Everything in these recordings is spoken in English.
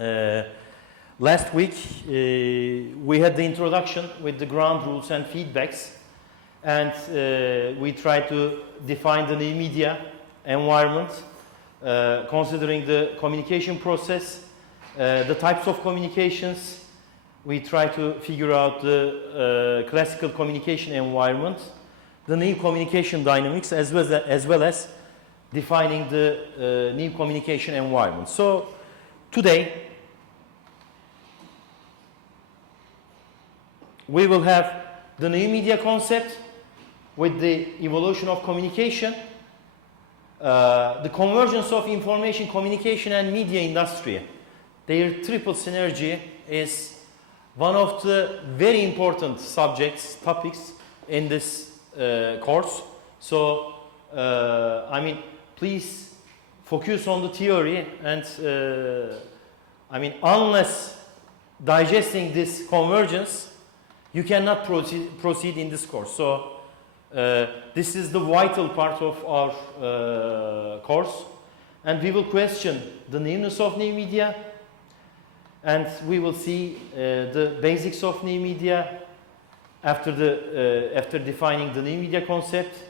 Uh, Last week, we had the introduction with the ground rules and feedbacks, and we tried to define the new media environment, considering the communication process, the types of communications. We try to figure out the classical communication environment, the new communication dynamics, as well as defining the new communication environment. So today, we will have the new media concept with the evolution of communication, the convergence of information, communication, and media industry. Their triple synergy is one of the very important topics in this course. So, please focus on the theory and, unless digesting this convergence, you cannot proceed in this course. So, this is the vital part of our course. And we will question the newness of new media. And we will see the basics of new media after defining the new media concept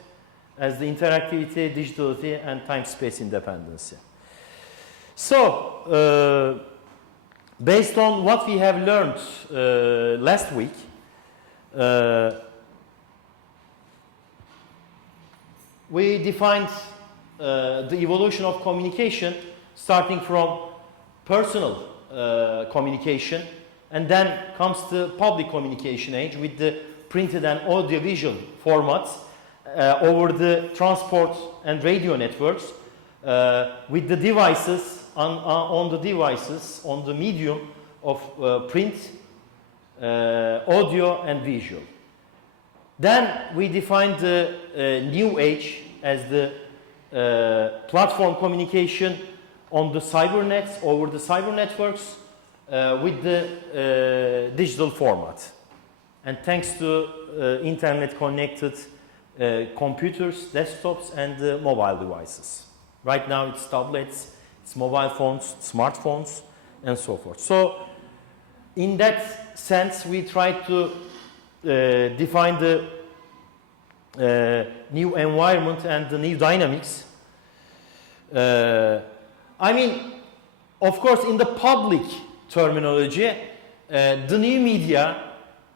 as the interactivity, digitality, and time-space independency. So, based on what we have learned last week, we defined the evolution of communication starting from personal communication, and then comes the public communication age with the printed and audiovisual formats over the transport and radio networks, with the devices on the medium of print, audio, and visual. Then we defined the new age as the platform communication on the cybernets, over the cyber networks, with the digital format. And thanks to internet connected computers, desktops, and mobile devices. Right now it's tablets, it's mobile phones, smartphones, and so forth. So in that sense, we try to define the new environment and the new dynamics. Of course, in the public terminology, the new media,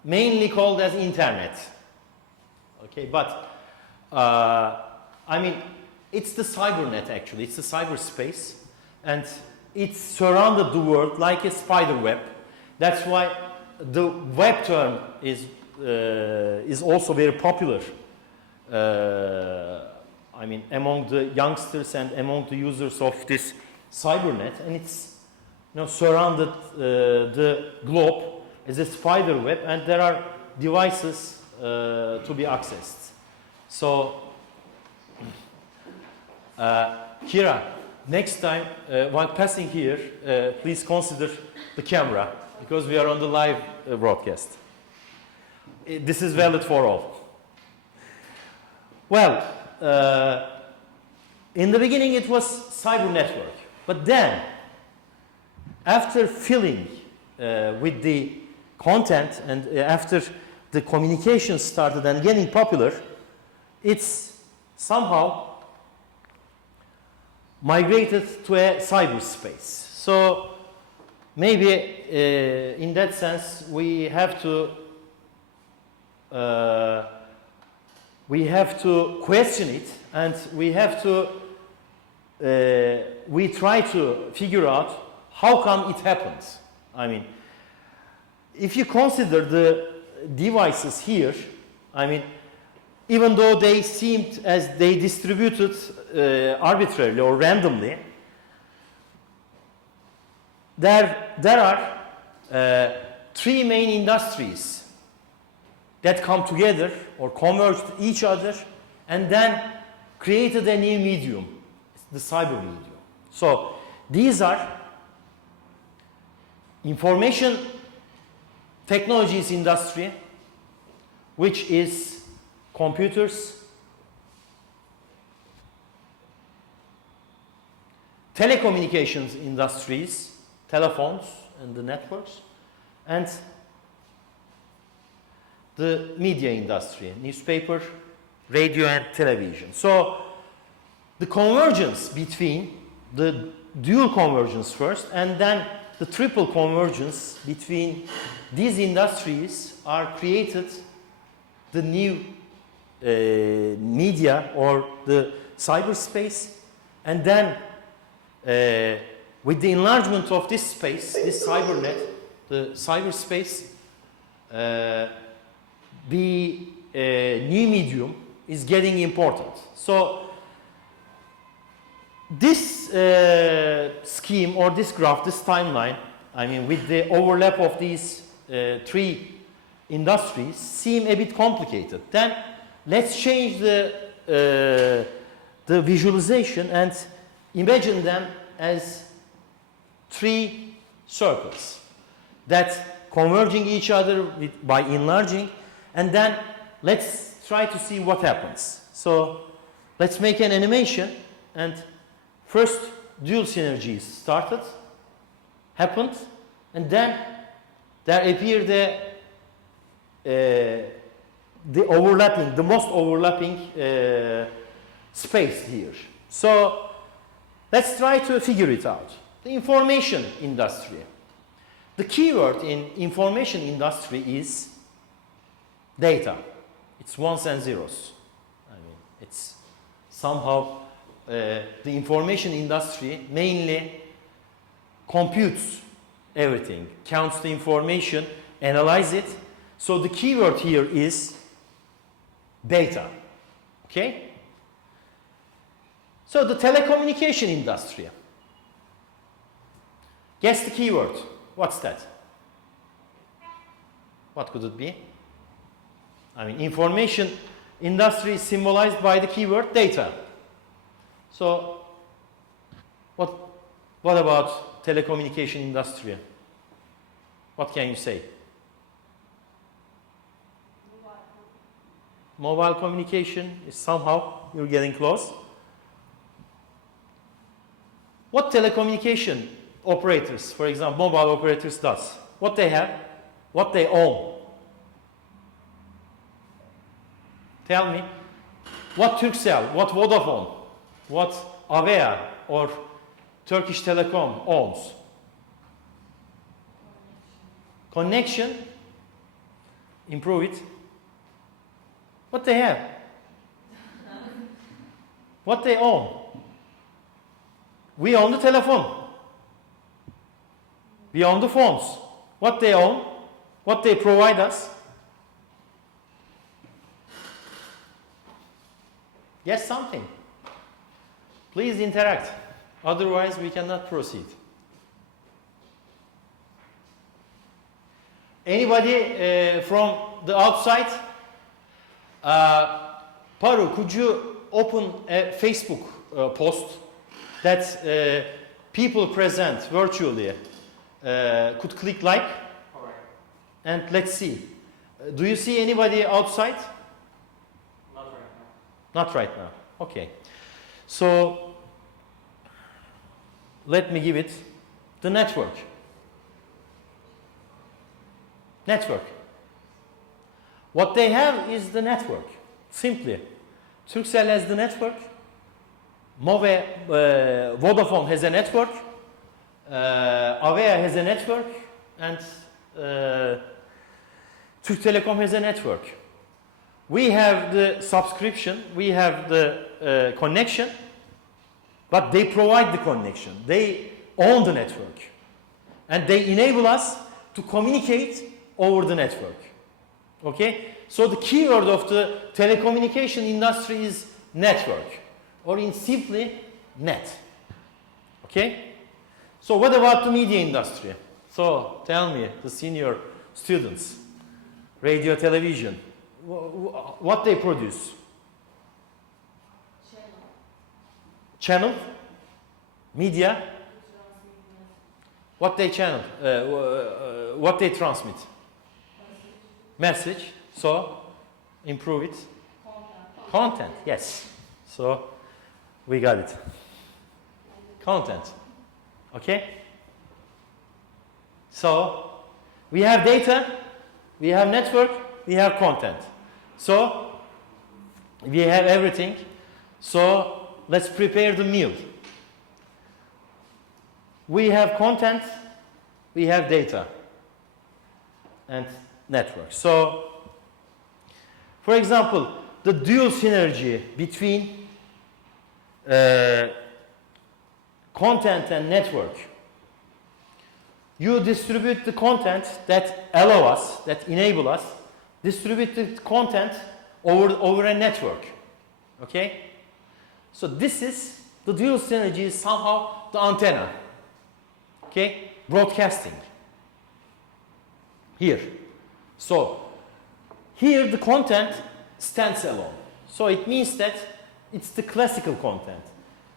mainly called as internet. Okay, but it's the cybernet actually, it's the cyberspace, and it's surrounded the world like a spider web. That's why the web term is also very popular. Among the youngsters and among the users of this cybernet, and it's surrounded the globe as a spider web, and there are devices to be accessed. So, Kira, next time while passing here, please consider the camera, because we are on the live broadcast. This is valid for all. Well, in the beginning it was cyber network, but then after filling with the content and after the communication started and getting popular, it's somehow migrated to a cyberspace. So maybe in that sense we have to question it, and we try to figure out how come it happens. If you consider the devices here, even though they seemed as they distributed arbitrarily or randomly, there are three main industries that come together or converged each other and then created a new medium, the cyber medium. So these are information technologies industry, which is computers, telecommunications industries, telephones and the networks, and the media industry, newspaper, radio, and television. So the convergence between the dual convergence first, and then the triple convergence between these industries are created the new media or the cyberspace, and then with the enlargement of this space, this cybernet, the cyberspace, the new medium is getting important. So this scheme or this graph, this timeline, I mean, with the overlap of these three industries, seem a bit complicated. Then let's change the visualization and imagine them as three circles that converging each other by enlarging, and then let's try to see what happens. So let's make an animation, and first dual synergies happened, and then there appeared the overlapping, the most overlapping space here. So let's try to figure it out. The information industry. The keyword in information industry is data. It's ones and zeros. I mean, it's somehow the information industry mainly computes everything, counts the information, analyze it. So the keyword here is data. Okay? So the telecommunication industry. Guess the keyword. What's that? What could it be? I mean, information industry is symbolized by the keyword data. So what about telecommunication industry? What can you say? Mobile communication is somehow, you're getting close. What telecommunication operators, for example, mobile operators does? What they have? What they own? Tell me. What Turkcell, what Vodafone, what Avea or Turkish Telecom owns? Connection. Improve it. What they have? What they own? We own the telephone. We own the phones. What they own? What they provide us? Guess something. Please interact. Otherwise, we cannot proceed. Anybody from the outside? Paru, could you open a Facebook post that people present virtually could click like? All right. And let's see. Do you see anybody outside? Not right now. Not right now. Okay. So let me give it the network. Network. What they have is the network. Simply. Turkcell has the network. Vodafone has a network. Avea has a network. And Türk Telekom has a network. We have the subscription. We have the connection. But they provide the connection. They own the network. And they enable us to communicate over the network. Okay? So the keyword of the telecommunication industry is network, or in simply net. Okay? So what about the media industry? So tell me, the senior students, radio, television, what they produce? Channel? Media? What they channel? What they transmit? Message. So, improve it. Content. Yes. So, we got it. Content. Okay? So we have data, we have network, we have content. So we have everything. So let's prepare the meal. We have content, we have data and network. So, for example, the dual synergy between content and network. You distribute the content that allow us, that enable us, distribute the content over a network. Okay? So this is, the dual synergy is somehow the antenna. Okay? Broadcasting. Here. So, here the content stands alone. So it means that it's the classical content.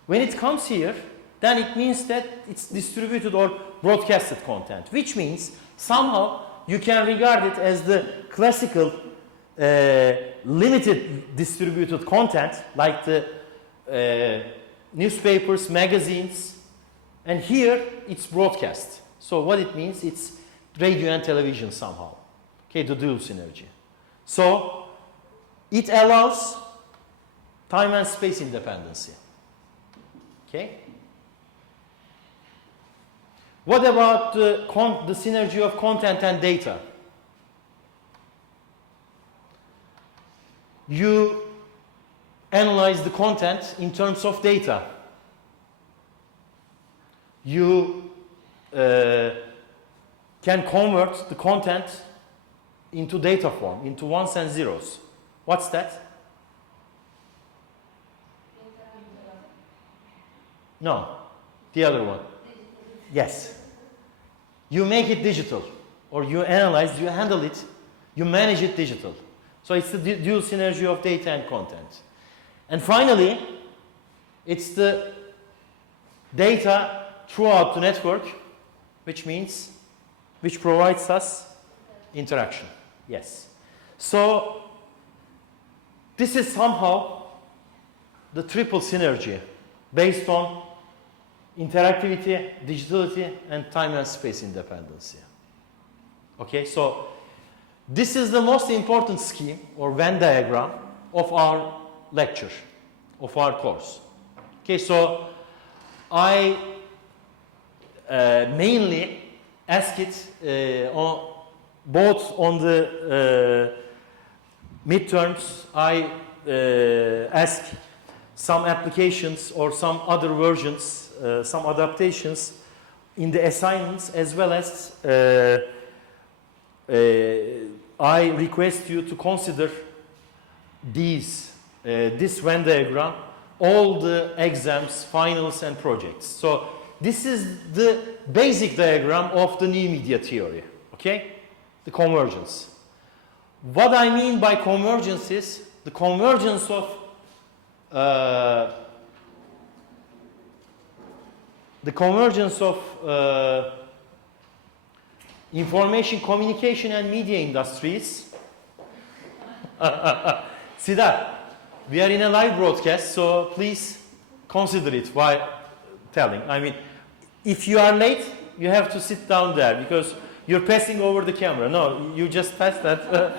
When it comes here, then it means that it's distributed or broadcasted content, which means somehow you can regard it as the classical limited distributed content, like the newspapers, magazines, and here it's broadcast. So what it means, it's radio and television somehow. Okay, the dual synergy. So it allows time and space independency. Okay. What about the synergy of content and data? You analyze the content in terms of data. You can convert the content into data form, into ones and zeros. What's that? No, the other one. Yes. You make it digital, or you analyze, you handle it, you manage it digital. So it's the dual synergy of data and content. And finally, it's the data throughout the network, which provides us interaction. Yes. So this is somehow the triple synergy based on interactivity, digitality, and time and space independency. Okay, so this is the most important scheme or Venn diagram of our lecture, of our course. Okay, so I mainly ask it both on the midterms. I ask some applications or some other versions, some adaptations in the assignments, as well as I request you to consider this Venn diagram, all the exams, finals, and projects. So this is the basic diagram of the new media theory, okay? The convergence. What I mean by convergence is the convergence of information, communication, and media industries. Siddharth, we are in a live broadcast, so please consider it while telling. I mean, if you are late, you have to sit down there because you're passing over the camera. No, you just passed that.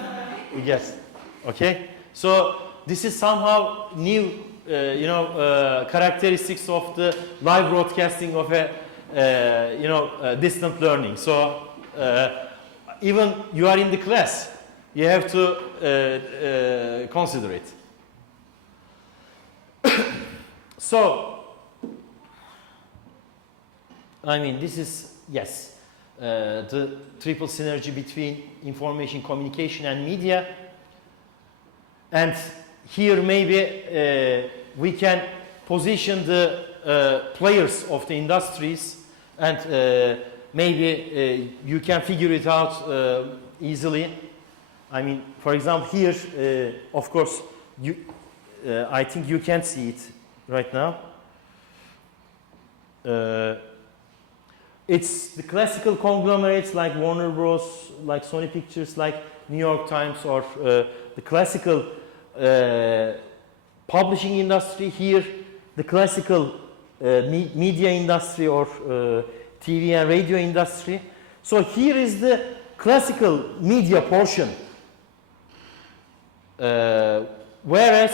Yes. Okay. So this is somehow new, characteristics of the live broadcasting of a, distant learning. So even you are in the class, you have to consider it. So, I mean, this is, yes, the triple synergy between information, communication, and media. And here maybe we can position the players of the industries, and maybe you can figure it out easily. I mean, for example, here, of course, I think you can see it right now. It's the classical conglomerates like Warner Bros., like Sony Pictures, like New York Times, or the classical publishing industry. Here, the classical media industry or TV and radio industry. So here is the classical media portion. Whereas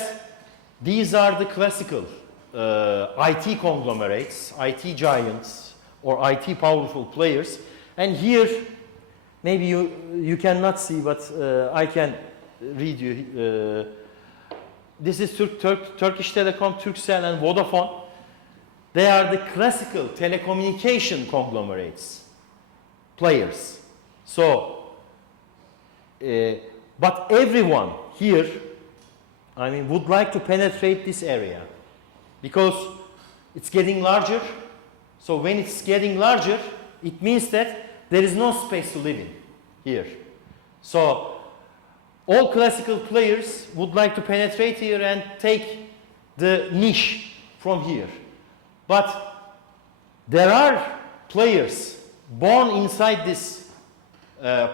these are the classical IT conglomerates, IT giants, or IT powerful players. And here, maybe you cannot see, but I can read you. This is Turkish Telecom, Turkcell, and Vodafone. They are the classical telecommunication conglomerates, players. So, but everyone here, I mean, would like to penetrate this area because it's getting larger. So when it's getting larger, it means that there is no space to live in here. So all classical players would like to penetrate here and take the niche from here. But there are players born inside this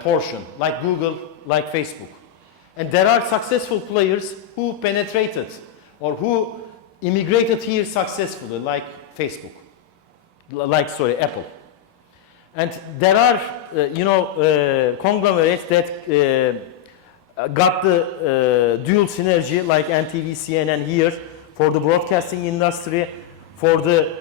portion, like Google, like Facebook. And there are successful players who penetrated or who immigrated here successfully, like Facebook, Apple. And there are, conglomerates that got the dual synergy, like NTV, CNN here, for the broadcasting industry, for the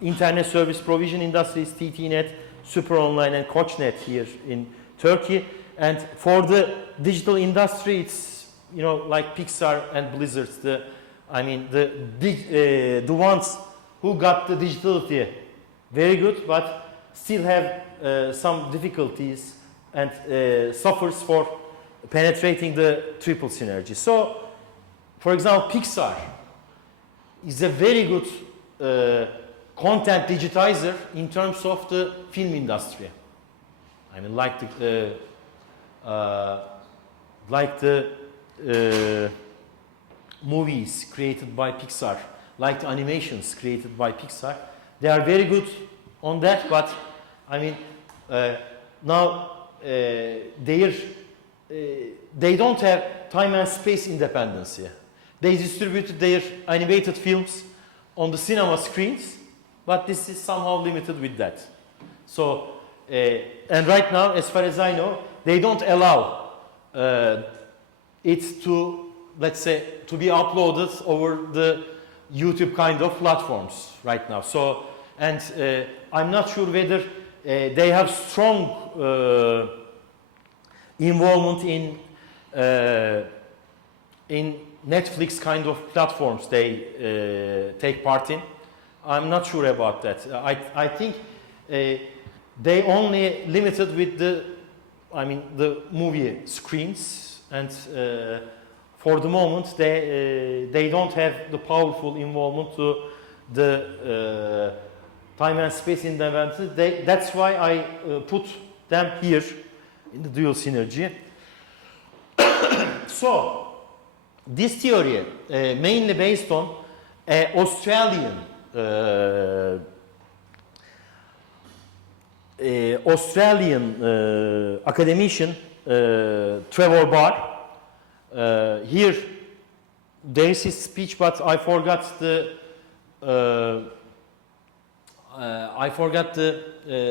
internet service provision industries, TTNet, Super Online, and Koçnet here in Turkey. And for the digital industry, it's, like Pixar and Blizzard, the ones who got the digitality very good, but still have some difficulties and suffers for penetrating the triple synergy. So, for example, Pixar is a very good content digitizer in terms of the film industry. I mean, like the movies created by Pixar, like the animations created by Pixar. They are very good on that, but I mean, now they don't have time and space independence. They distributed their animated films on the cinema screens, but this is somehow limited with that. So, and right now, as far as I know, they don't allow it to, let's say, to be uploaded over the YouTube kind of platforms right now. So, and I'm not sure whether they have strong involvement in Netflix kind of platforms they take part in. I'm not sure about that. I think they only limited with the movie screens, and for the moment they don't have the powerful involvement to the time and space independence. That's why I put them here in the dual synergy. So this theory mainly based on Australian academician Trevor Barr. Here there is his speech, but I forgot the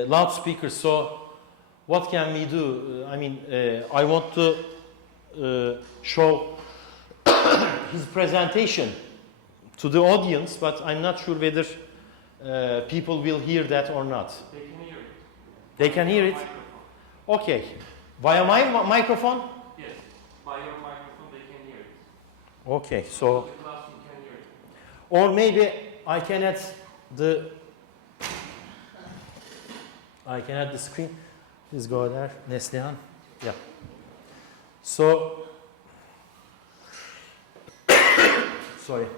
loudspeaker. So what can we do? I want to show his presentation to the audience, but I'm not sure whether people will hear that or not. They can hear it. They can hear it? Okay. Via my microphone? Yes. By your microphone they can hear it. Okay, so... The classroom can hear it. Or maybe I can add the screen. Please go there, Neslihan. Yeah. So... Sorry. You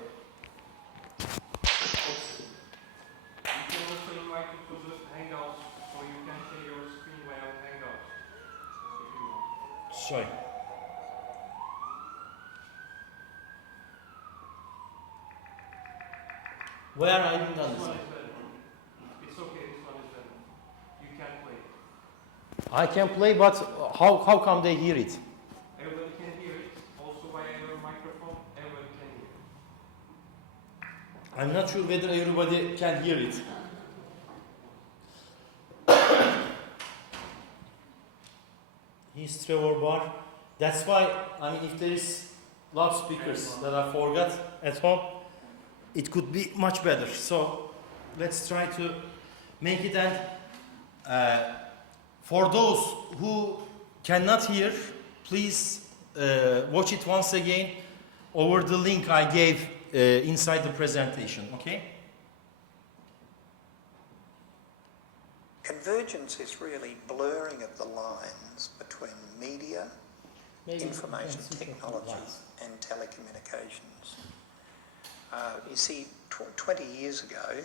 can also invite to the Hangouts, so you can share your screen via Hangouts if you want. Sorry. Where I didn't This one understand. is better. It's okay, this one is better. You can play. I can play, but how come they hear it? Everybody can hear it. Also via your microphone, everybody can hear it. I'm not sure whether everybody can hear it. He's Trevor Barr. That's why, I mean, if there is loudspeakers that I forgot at home, it could be much better. So let's try to make it. And for those who cannot hear, please watch it once again over the link I gave inside the presentation, okay? Convergence is really blurring of the lines between media, information technology and telecommunications. You see, 20 years ago,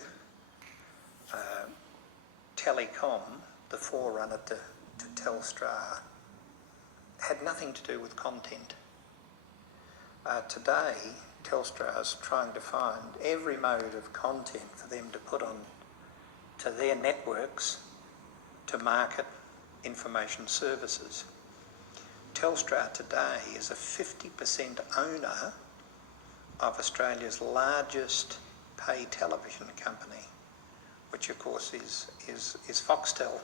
telecom, the forerunner to Telstra, had nothing to do with content. Today, Telstra is trying to find every mode of content for them to put on to their networks to market information services. Telstra today is a 50% owner of Australia's largest pay television company, which of course is Foxtel.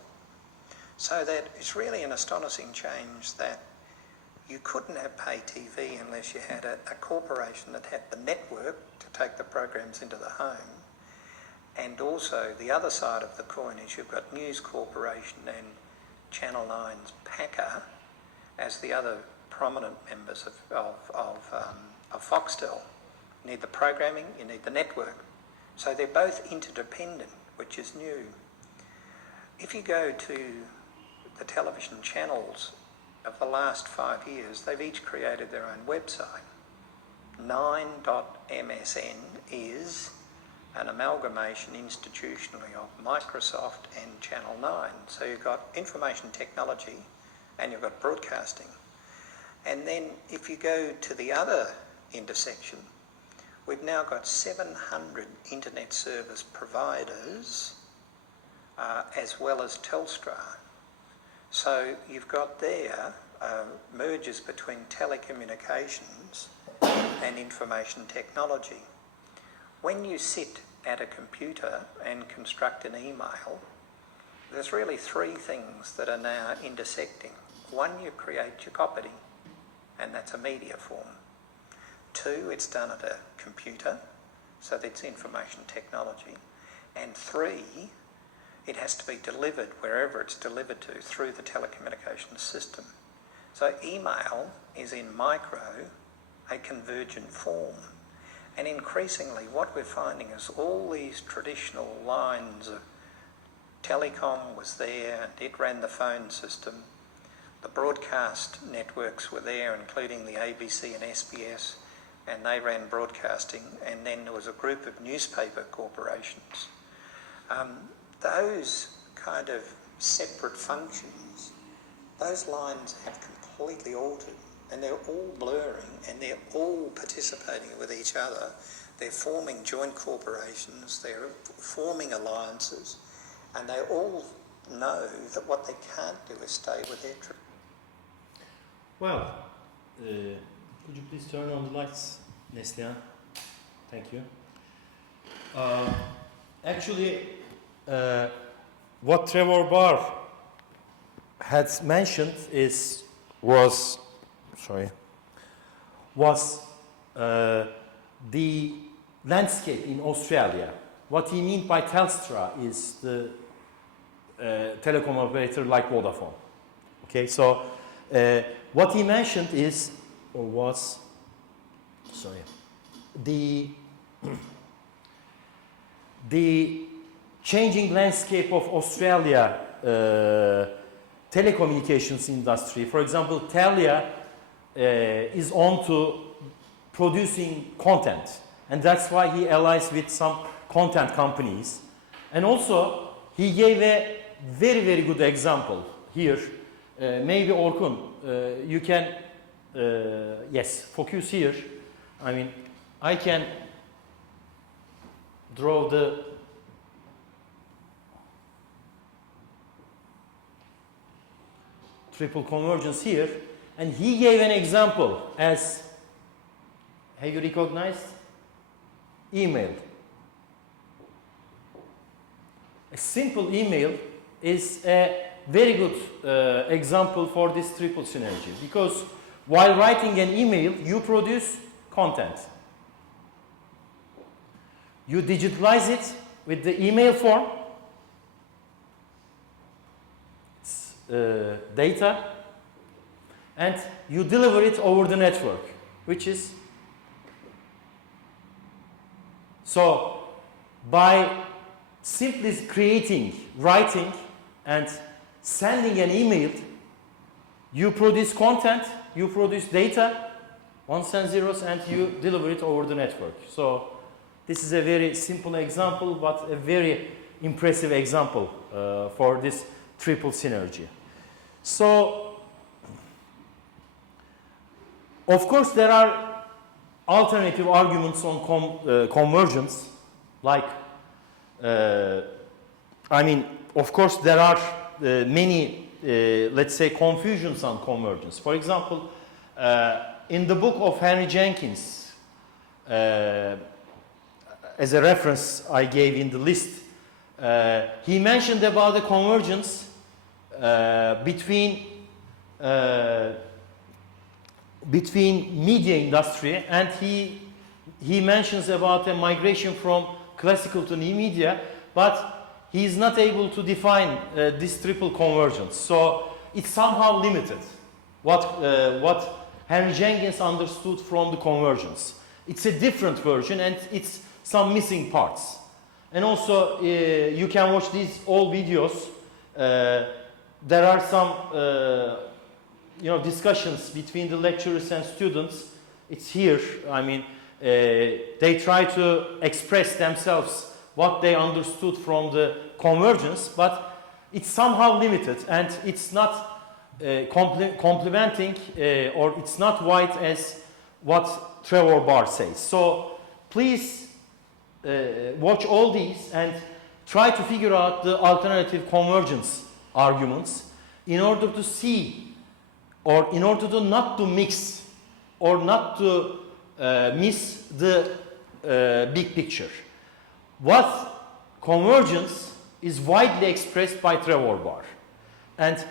So that it's really an astonishing change that you couldn't have pay TV unless you had a corporation that had the network to take the programs into the home. And also the other side of the coin is you've got News Corporation and Channel 9's Packer as the other prominent members of Foxtel. You need the programming, you need the network. So they're both interdependent, which is new. If you go to the television channels of the last 5 years, they've each created their own website. 9.msn is an amalgamation institutionally of Microsoft and Channel 9. So you've got information technology and you've got broadcasting. And then if you go to the other intersection, we've now got 700 internet service providers as well as Telstra. So you've got there mergers between telecommunications and information technology. When you sit at a computer and construct an email, there's really three things that are now intersecting. One, you create your copy, and that's a media form. Two, it's done at a computer, so that's information technology. And three, it has to be delivered wherever it's delivered to through the telecommunications system. So email is in micro a convergent form. And increasingly what we're finding is all these traditional lines of telecom was there and it ran the phone system. The broadcast networks were there, including the ABC and SBS, and they ran broadcasting. And then there was a group of newspaper corporations. Those kind of separate functions, those lines have completely altered. And they're all blurring and they're all participating with each other. They're forming joint corporations, they're forming alliances, and they all know that what they can't do is stay with their tradition. Well, could you please turn on the lights, Neslihan? Thank you. Actually, what Trevor Barr had mentioned was the landscape in Australia. What he means by Telstra is the telecom operator like Vodafone. Okay, so what he mentioned was the changing landscape of Australia telecommunications industry. For example, Telia is on to producing content, and that's why he allies with some content companies. And also he gave a very, very good example here. Maybe Orkun, you can focus here. I mean, I can draw the triple convergence here, and he gave an example as, have you recognized? Email. A simple email is a very good example for this triple synergy, because while writing an email, you produce content. You digitalize it with the email form, it's, data, and you deliver it over the network, which is so by simply creating, writing, and sending an email, you produce content, you produce data, ones and zeros, and you deliver it over the network. So this is a very simple example, but a very impressive example for this triple synergy. So, of course, there are alternative arguments on convergence, like, I mean, of course, there are many, let's say, confusions on convergence. For example, in the book of Henry Jenkins, as a reference I gave in the list, he mentioned about the convergence between media industry, and he mentions about a migration from classical to new media, but he is not able to define this triple convergence. So it's somehow limited what Henry Jenkins understood from the convergence. It's a different version, and it's some missing parts. And also, you can watch these all videos. There are some discussions between the lecturers and students. It's here. I mean, they try to express themselves what they understood from the convergence, but it's somehow limited, and it's not complementing or it's not wide as what Trevor Barr says. So please watch all these and try to figure out the alternative convergence arguments in order to see, or in order to not to mix or not to miss the big picture. What convergence is widely expressed by Trevor Barr, and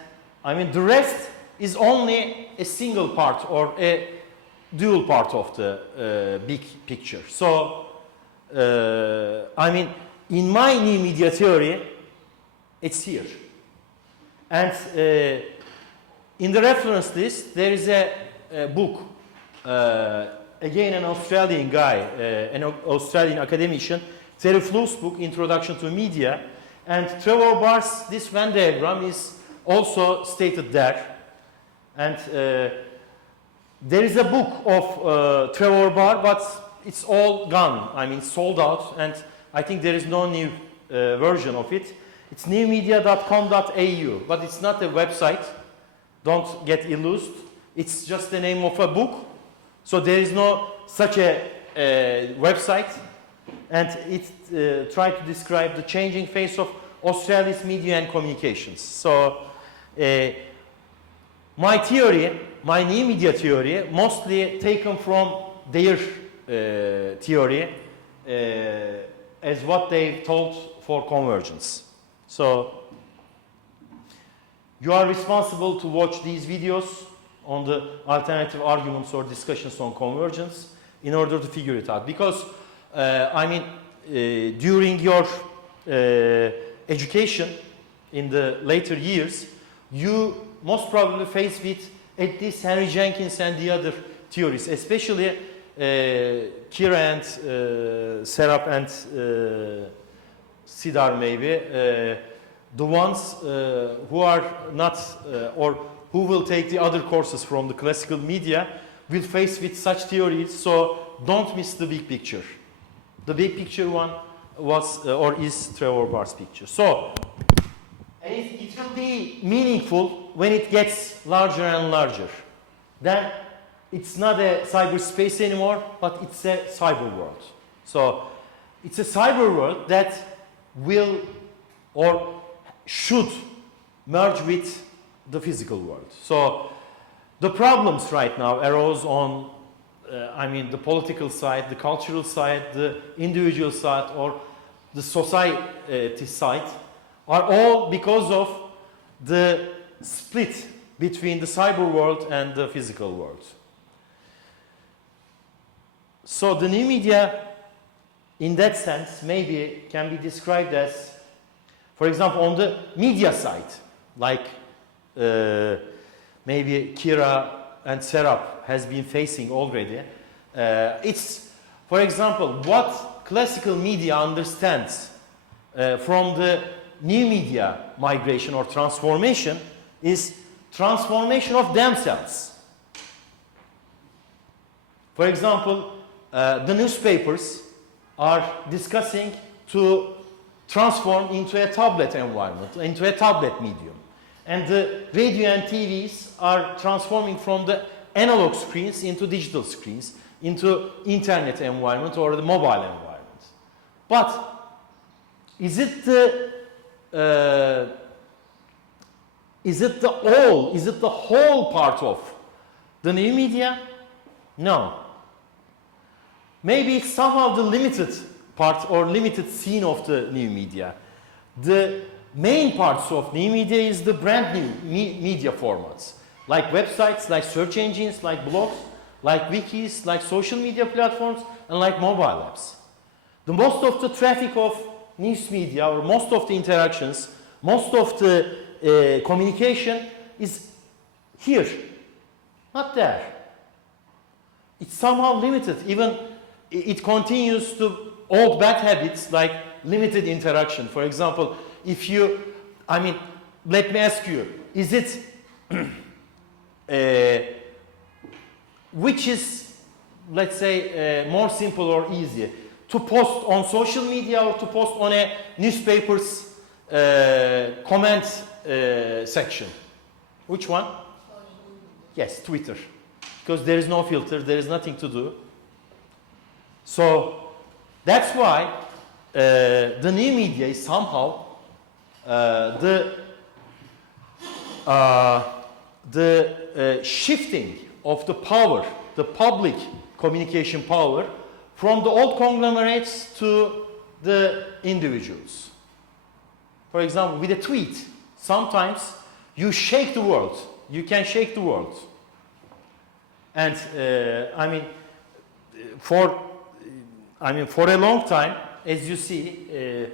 I mean the rest is only a single part or a dual part of the big picture. So I mean, in my new media theory, it's here. And in the reference list, there is a book, again an Australian guy, an Australian academician, Terry Flu's book, Introduction to Media. And Trevor Barr's, this Venn diagram is also stated there. And there is a book of Trevor Barr, but it's all gone. I mean, sold out, and I think there is no new version of it. It's newmedia.com.au, but it's not a website. Don't get illused. It's just the name of a book. So there is no such a website, and it tries to describe the changing face of Australia's media and communications. So my theory, my new media theory, mostly taken from their theory as what they've told for convergence. So you are responsible to watch these videos on the alternative arguments or discussions on convergence in order to figure it out. Because I mean, during your education in the later years, you most probably face with at least Henry Jenkins and the other theories, especially Kira and Serap and Sidar maybe, the ones who are not or who will take the other courses from the classical media will face with such theories, so don't miss the big picture. The big picture one was or is Trevor Barr's picture. So, and it will be meaningful when it gets larger and larger. Then it's not a cyberspace anymore, but it's a cyber world. So it's a cyber world that will or should merge with the physical world. So the problems right now arose on, I mean, the political side, the cultural side, the individual side, or the society side, are all because of the split between the cyber world and the physical world. So the new media, in that sense, maybe can be described as, for example, on the media side, like maybe Kira and Serap has been facing already. It's, for example, what classical media understands from the new media migration or transformation is transformation of themselves. For example, the newspapers are discussing to transform into a tablet environment, into a tablet medium. And the radio and TVs are transforming from the analog screens into digital screens, into internet environment or the mobile environment. But is it the whole part of the new media? No. Maybe it's somehow the limited part or limited scene of the new media. The main parts of new media is the brand new media formats, like websites, like search engines, like blogs, like wikis, like social media platforms, and like mobile apps. The most of the traffic of news media, or most of the interactions, most of the communication is here, not there. It's somehow limited. Even it continues to old bad habits like limited interaction. For example, if you, let me ask you, is it, which is, let's say, more simple or easier? To post on social media or to post on a newspaper's comment section? Which one? Yes, Twitter. Because there is no filter, there is nothing to do. So that's why the new media is somehow the shifting of the power, the public communication power, from the old conglomerates to the individuals. For example, with a tweet, sometimes you shake the world. You can shake the world. And for a long time, as you see,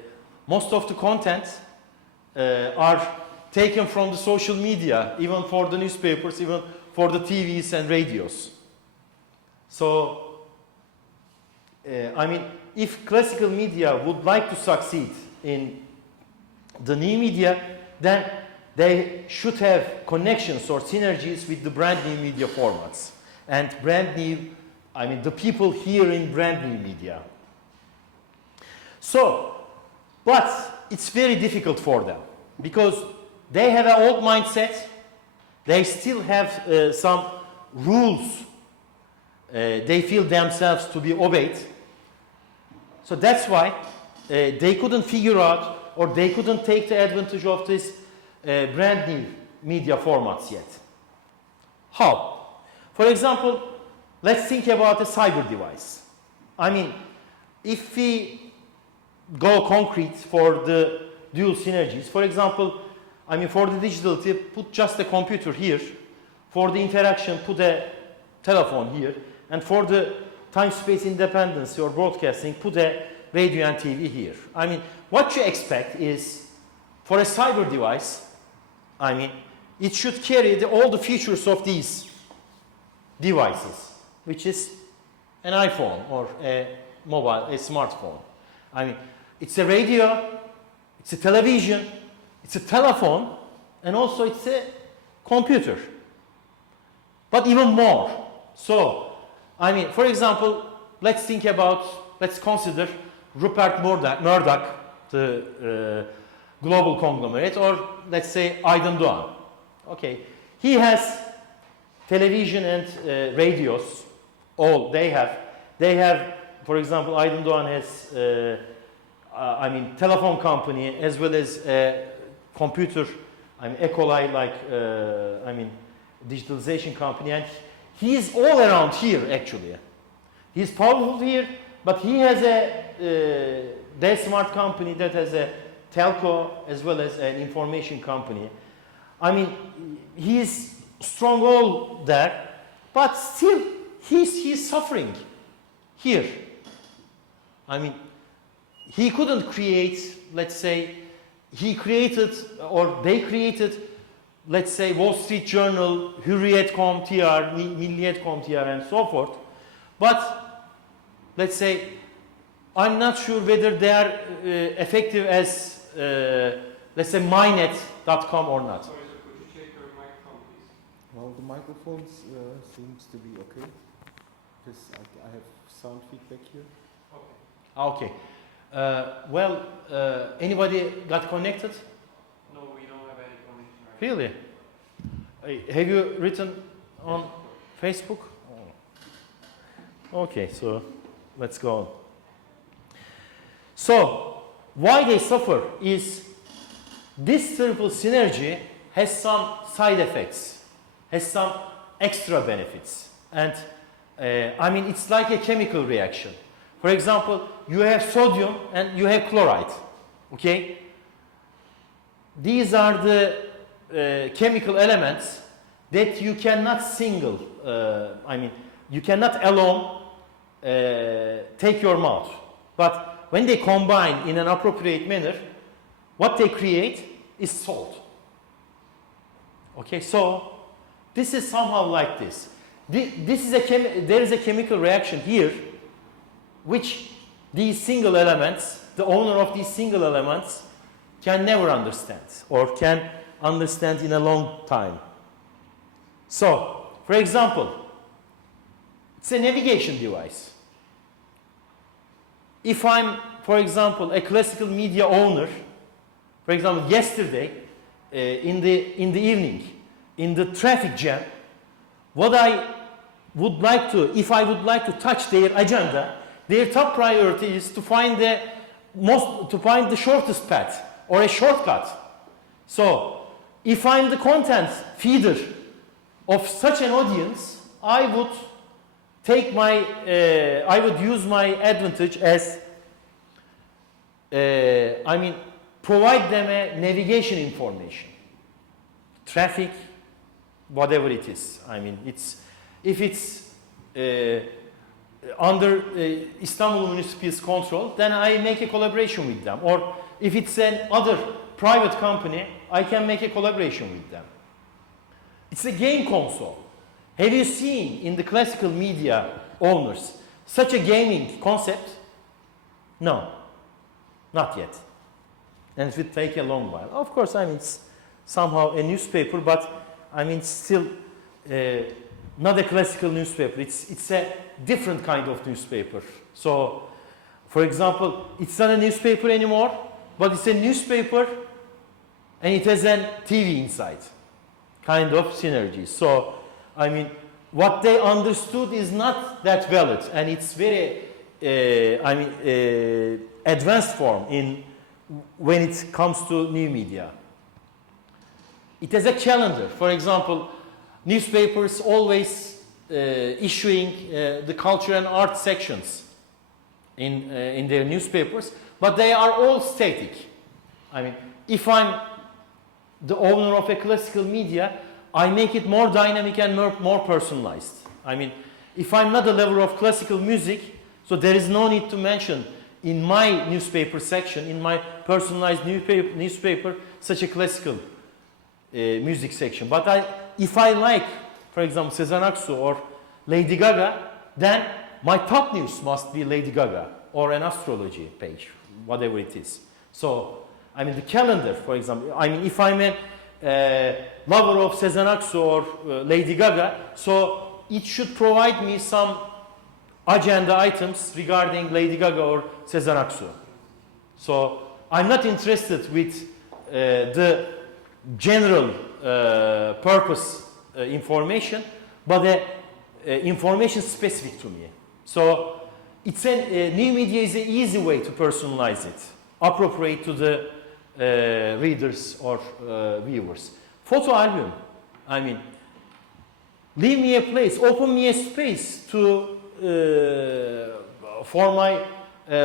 most of the content are taken from the social media, even for the newspapers, even for the TVs and radios. So, if classical media would like to succeed in the new media, then they should have connections or synergies with the brand new media formats. And brand new, the people here in brand new media. So, but it's very difficult for them because they have an old mindset. They still have some rules. They feel themselves to be obeyed. So that's why they couldn't figure out or they couldn't take the advantage of this brand new media formats yet. How? For example, let's think about a cyber device. If we go concrete for the dual synergies, for example, for the digital tip, put just a computer here. For the interaction, put a telephone here. And for the time-space independence or broadcasting, put a radio and TV here. What you expect is, for a cyber device, it should carry all the features of these devices, which is an iPhone or a smartphone. It's a radio, it's a television, it's a telephone, and also it's a computer. But even more. So, for example, let's consider Rupert Murdoch, the global conglomerate, or let's say Aydın Doğan. Okay, he has television and radios. All they have. For example, Aydın Doğan has, telephone company as well as computer, Ecolai, digitalization company, and he is all around here actually. He's powerful here, but he has a smart company that has a telco as well as an information company. I mean, he is strong all there, but still he's suffering here. I mean, he couldn't create, let's say, he created or they created, let's say, Wall Street Journal, Hürriyet.com.tr, Milliyet.com.tr and so forth. But let's say, I'm not sure whether they are effective as, let's say, mynet.com or not. Sorry, sir, could you check your microphone, please? Well, the microphones seems to be okay. Because I have sound feedback here. Okay. Okay. Anybody got connected? No, we don't have any connection right Really? Have you written on Facebook? Oh. Okay, so let's go on. So, why they suffer is this triple synergy has some side effects, has some extra benefits. And I mean, it's like a chemical reaction. For example, you have sodium and you have chloride. Okay? These are the chemical elements that you cannot you cannot alone take your mouth. But when they combine in an appropriate manner, what they create is salt. Okay, so this is somehow like this. There is a chemical reaction here, which these single elements, the owner of these single elements, can never understand or can understand in a long time. So, for example, it's a navigation device. If I'm, for example, a classical media owner, for example, yesterday in the evening, in the traffic jam, what I would like to, if I would like to touch their agenda, their top priority is to find the shortest path or a shortcut. So, if I'm the content feeder of such an audience, I would use my advantage as, provide them a navigation information, traffic, whatever it is. I mean, if it's under Istanbul Municipal's control, then I make a collaboration with them. Or if it's an other private company, I can make a collaboration with them. It's a game console. Have you seen in the classical media owners such a gaming concept? No, not yet. And it will take a long while. Of course, I mean, it's somehow a newspaper, but I mean, still not a classical newspaper. It's a different kind of newspaper. So, for example, it's not a newspaper anymore, but it's a newspaper and it has a TV inside. Kind of synergy. So, I mean, what they understood is not that valid, and it's very, advanced form when it comes to new media. It has a calendar. For example, newspapers always issuing the culture and art sections in their newspapers, but they are all static. I mean, if I'm the owner of a classical media, I make it more dynamic and more personalized. I mean, if I'm not a lover of classical music, so there is no need to mention in my newspaper section, in my personalized newspaper, such a classical music section. But if I like, for example, Sezen Aksu or Lady Gaga, then my top news must be Lady Gaga or an astrology page, whatever it is. So, I mean, the calendar, for example, I mean, if I'm a lover of Sezen Aksu or Lady Gaga, so it should provide me some agenda items regarding Lady Gaga or Sezen Aksu. So I'm not interested with the general purpose information, but information specific to me. So it's new media is an easy way to personalize it, appropriate to the readers or viewers. Photo album, I mean, leave me a place, open me a space to for my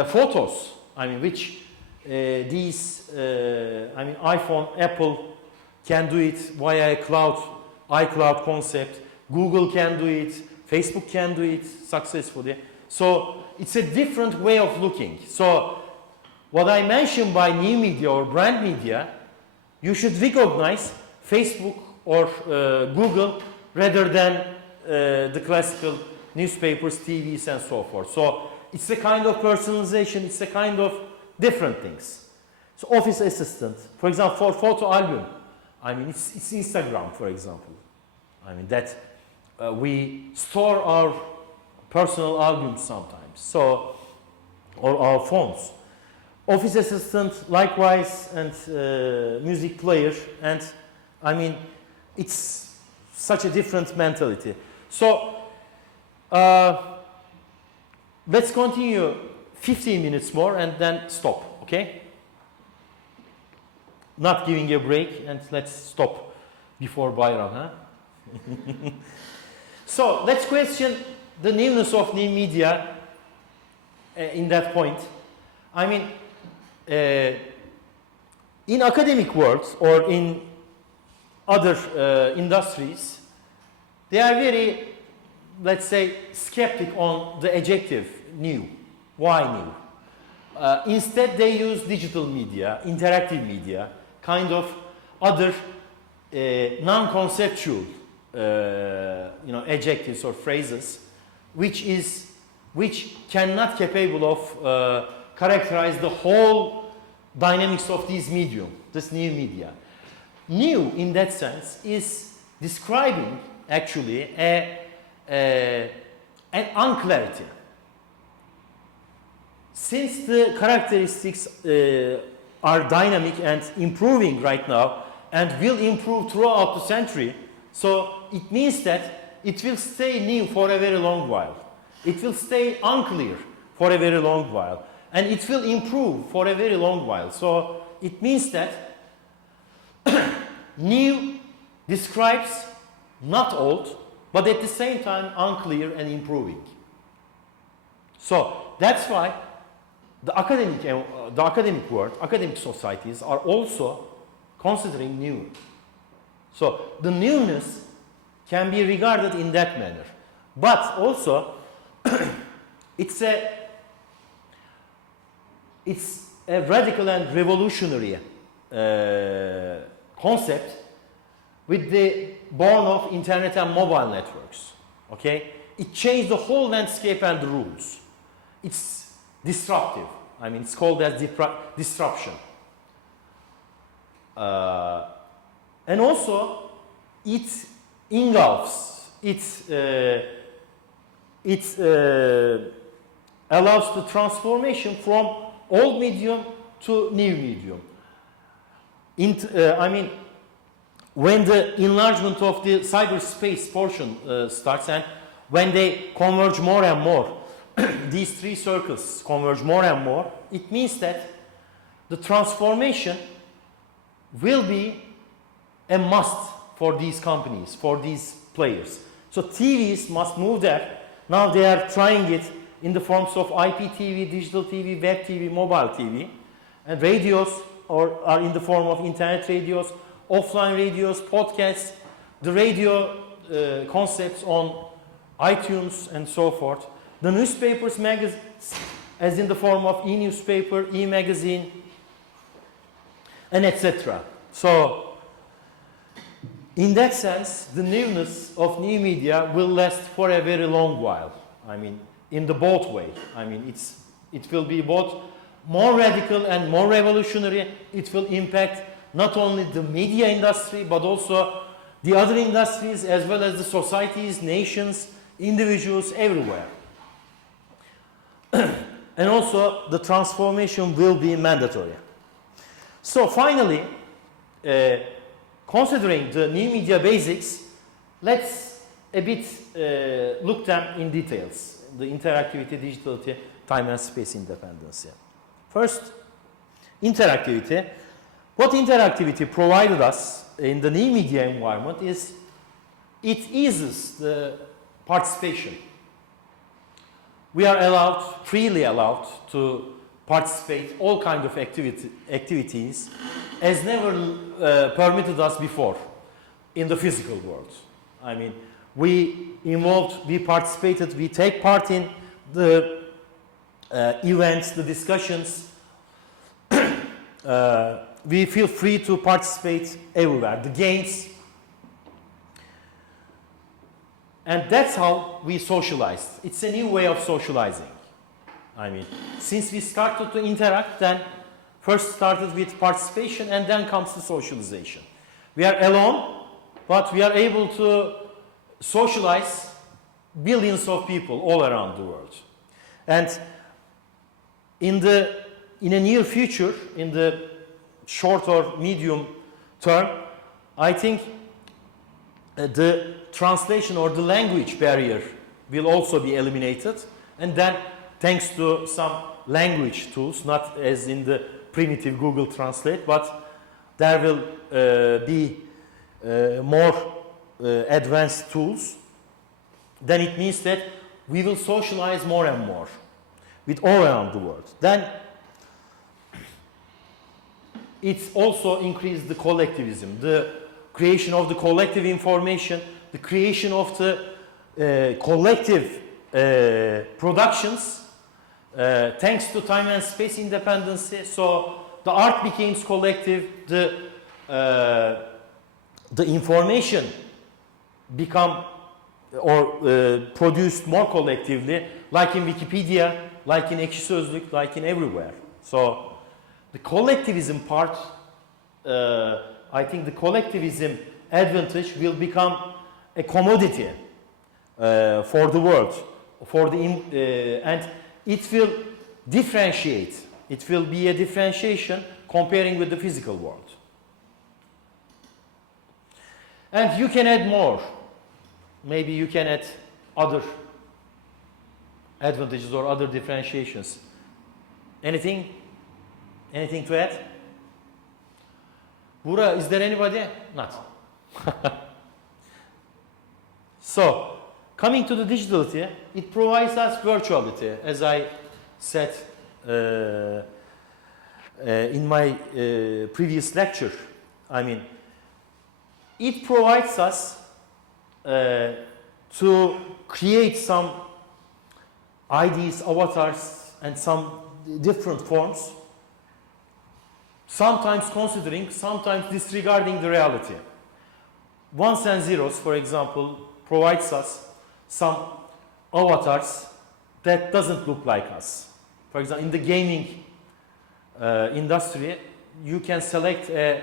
photos. I mean, which these iPhone, Apple can do it via a cloud, iCloud concept. Google can do it. Facebook can do it successfully. So it's a different way of looking. So what I mentioned by new media or brand media, you should recognize Facebook or Google rather than the classical newspapers, TVs, and so forth. So it's a kind of personalization, it's a kind of different things. So office assistant, for example, for photo album, I mean, it's Instagram, for example. I mean, that we store our personal albums sometimes, so, or our phones. Office assistant, likewise, and music player, and I mean, it's such a different mentality. So, let's continue 15 minutes more and then stop, okay? Not giving a break, and let's stop before Bayram, huh? So, let's question the newness of new media in that point. I mean, in academic world or in other industries, they are very, let's say, skeptic on the adjective new. Why new? Instead, they use digital media, interactive media, kind of other non-conceptual adjectives or phrases, which cannot capable of characterize the whole dynamics of this medium, this new media. New, in that sense, is describing actually an unclarity. Since the characteristics are dynamic and improving right now and will improve throughout the century, so it means that it will stay new for a very long while. It will stay unclear for a very long while. And it will improve for a very long while. So it means that new describes not old, but at the same time unclear and improving. So that's why the academic world, academic societies are also considering new. So the newness can be regarded in that manner. But also, it's a radical and revolutionary concept with the born of internet and mobile networks. Okay? It changed the whole landscape and the rules. It's disruptive. I mean, it's called as disruption. And also, it engulfs, it allows the transformation from old medium to new medium. I mean, when the enlargement of the cyberspace portion starts and when they converge more and more, these three circles converge more and more, it means that the transformation will be a must for these companies, for these players. So TVs must move there. Now they are trying it in the forms of IPTV, digital TV, web TV, mobile TV. And radios are in the form of internet radios, offline radios, podcasts, the radio concepts on iTunes and so forth. The newspapers, magazines, as in the form of e-newspaper, e-magazine, and etc. So, in that sense, the newness of new media will last for a very long while. I mean, in the both way. I mean, it will be both more radical and more revolutionary. It will impact not only the media industry, but also the other industries, as well as the societies, nations, individuals, everywhere. And also, the transformation will be mandatory. So finally, considering the new media basics, let's a bit look them in details. The interactivity, digitality, time and space independence. First, interactivity. What interactivity provided us in the new media environment is it eases the participation. We are freely allowed to participate all kind of activities as never permitted us before in the physical world. I mean, we involved, we participated, we take part in the events, the discussions. We feel free to participate everywhere, the games. And that's how we socialized. It's a new way of socializing. I mean, since we started to interact, then first started with participation and then comes the socialization. We are alone, but we are able to socialize billions of people all around the world. And in a near future, in the short or medium term, I think the translation or the language barrier will also be eliminated, and then thanks to some language tools, not as in the primitive Google Translate, but there will be more advanced tools. Then it means that we will socialize more and more with all around the world. Then it's also increased the collectivism, the creation of the collective information, the creation of the collective productions, thanks to time and space independency. So the art becomes collective, the information become or produced more collectively, like in Wikipedia, like in Ekşi Sözlük, like in everywhere. So the collectivism part, I think the collectivism advantage will become a commodity for the world, and it will differentiate. It will be a differentiation comparing with the physical world. And you can add more. Maybe you can add other advantages or other differentiations. Anything? Anything to add? Bura, is there anybody? Not. So, coming to the digitality, it provides us virtuality, as I said in my previous lecture. I mean, it provides us to create some IDs, avatars, and some different forms, sometimes considering, sometimes disregarding the reality. Ones and zeros, for example, provides us some avatars that doesn't look like us. For example, in the gaming industry, you can select a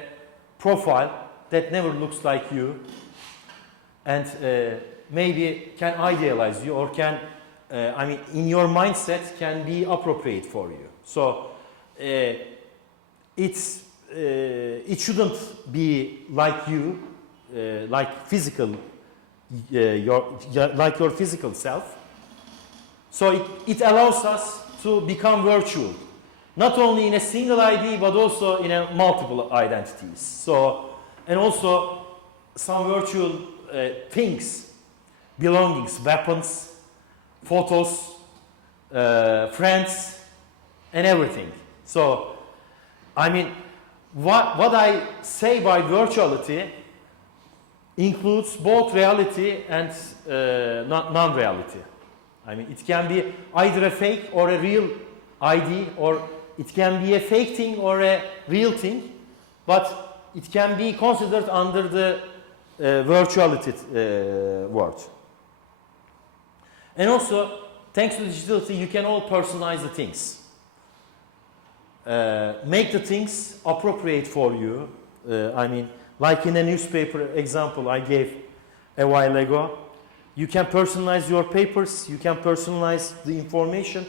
profile that never looks like you, and maybe can idealize you, or can, I mean, in your mindset can be appropriate for you. So it shouldn't be like you, like physical, like your physical self. So it allows us to become virtual, not only in a single ID, but also in a multiple identities. So, and also some virtual things, belongings, weapons, photos, friends, and everything. So, I mean, what I say by virtuality includes both reality and non-reality. I mean, it can be either a fake or a real ID, or it can be a fake thing or a real thing, but it can be considered under the virtuality word. And also, thanks to digitality, you can all personalize the things. Make the things appropriate for you. I mean, like in a newspaper example I gave a while ago, you can personalize your papers, you can personalize the information.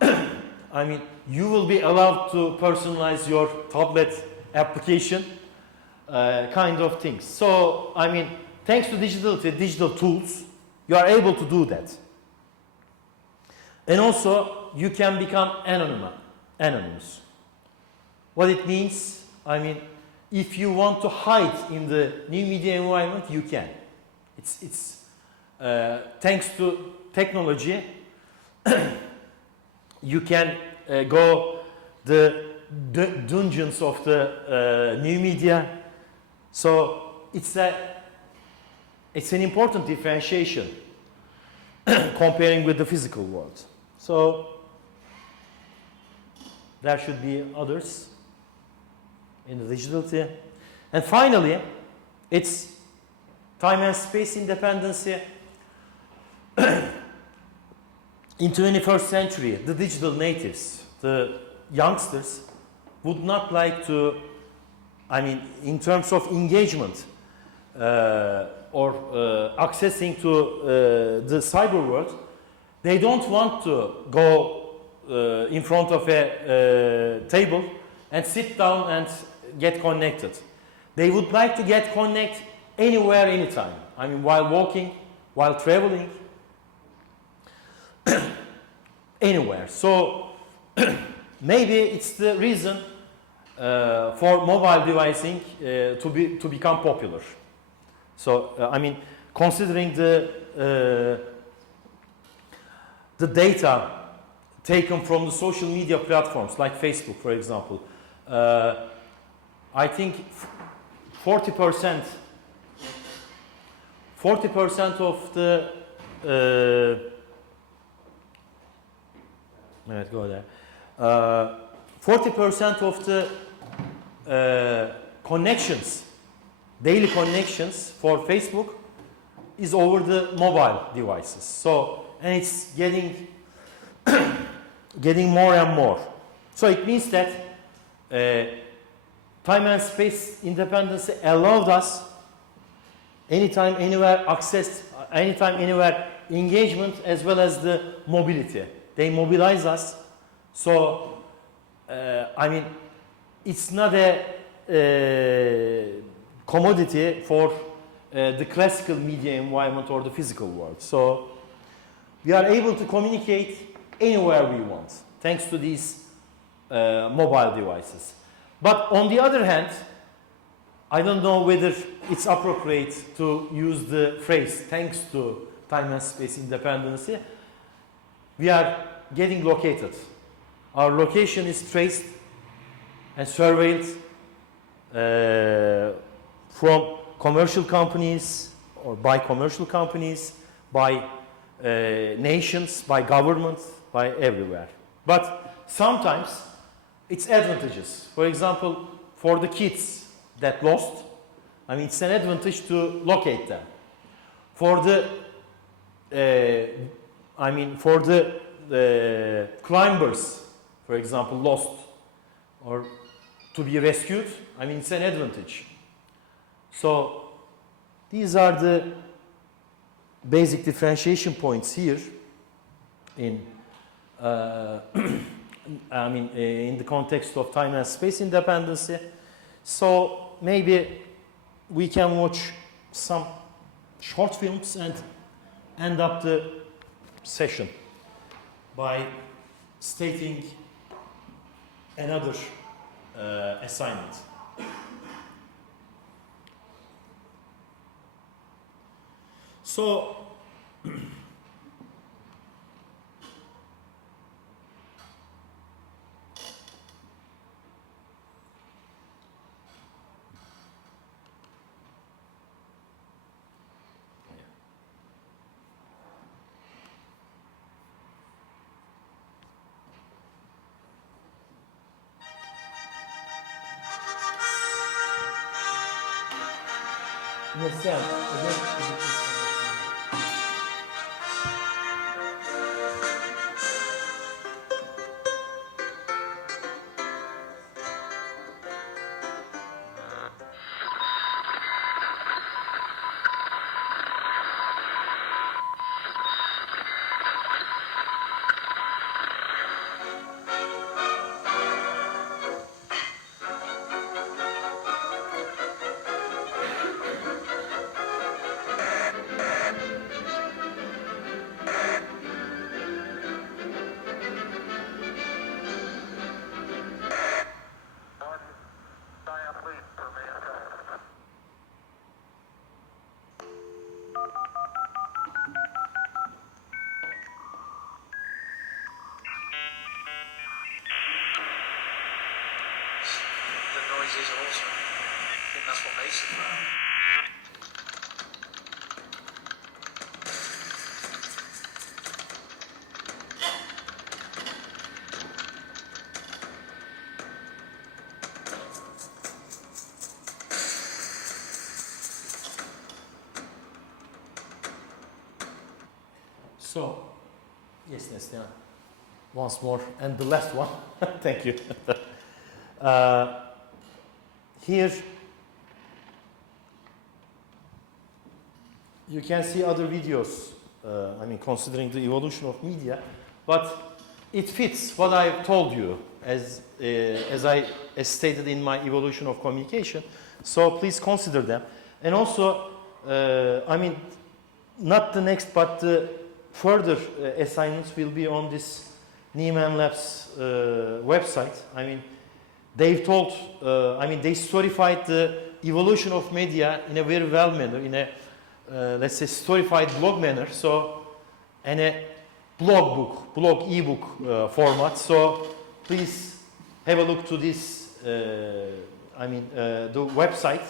I mean, you will be allowed to personalize your tablet application, kind of things. So, I mean, thanks to digitality, digital tools, you are able to do that. And also, you can become anonymous. What it means, I mean, if you want to hide in the new media environment, you can. It's thanks to technology, you can go the dungeons of the new media. So it's an important differentiation comparing with the physical world. So there should be others in the digitality. And finally, it's time and space independency. In 21st century, the digital natives, the youngsters, would not like to, I mean, in terms of engagement or accessing to the cyber world, they don't want to go in front of a table and sit down and get connected. They would like to get connected anywhere, anytime. I mean, while walking, while traveling, anywhere. So maybe it's the reason for mobile devices to become popular. So I mean, considering the data taken from the social media platforms like Facebook, for example, I think 40% of the let's go there. 40% of the connections, daily connections for Facebook is over the mobile devices. So, and it's getting more and more. So it means that time and space independence allowed us anytime, anywhere access, anytime, anywhere engagement as well as the mobility. They mobilize us. So, I mean, it's not a commodity for the classical media environment or the physical world. So, we are able to communicate anywhere we want, thanks to these mobile devices. But on the other hand, I don't know whether it's appropriate to use the phrase thanks to time and space independence. We are getting located. Our location is traced and surveilled from commercial companies or by commercial companies, by nations, by governments, by everywhere. But sometimes it's advantageous. For example, for the kids that lost, I mean, it's an advantage to locate them. For the, for the climbers, for example, lost or to be rescued, I mean, it's an advantage. So these are the basic differentiation points here in in the context of time and space independence. So maybe we can watch some short films and end up the session by stating another assignment. So understand. because I think that's what makes it. So, yes, yeah. Once more, and the last one. Thank you. Here, you can see other videos, I mean, considering the evolution of media, but it fits what I've told you as I stated in my evolution of communication. So please consider them. And also, I mean, not the next, but the further assignments will be on this Nieman Labs website. I mean, they've told, I mean, they storified the evolution of media in a very well manner, in a, let's say, storified blog manner. So, and a blog ebook format. So, please have a look to this, I mean, the website,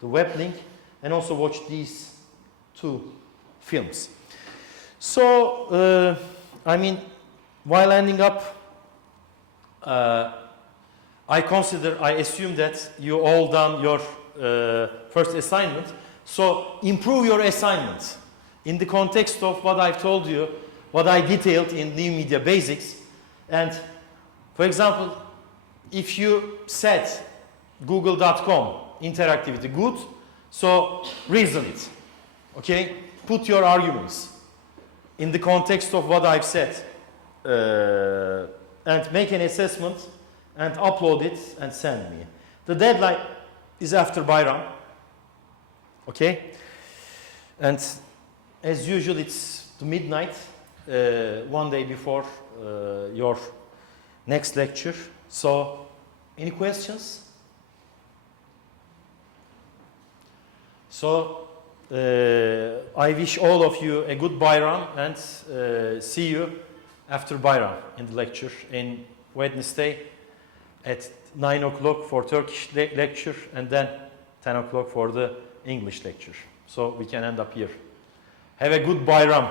the web link, and also watch these two films. So, I mean, while ending up, I assume that you all done your first assignment. So improve your assignment in the context of what I've told you, what I detailed in New Media Basics. And for example, if you said google.com interactivity good, so reason it, okay? Put your arguments in the context of what I've said and make an assessment and upload it and send me. The deadline is after Bayram, okay? And as usual, it's to midnight, one day before your next lecture. So, any questions? So, I wish all of you a good Bayram and see you after Bayram in the lecture in Wednesday at 9 o'clock for Turkish lecture and then 10 o'clock for the English lecture. So we can end up here. Have a good Bayram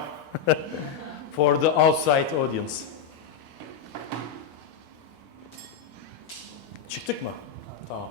for the outside audience. Çıktık mı? Tamam.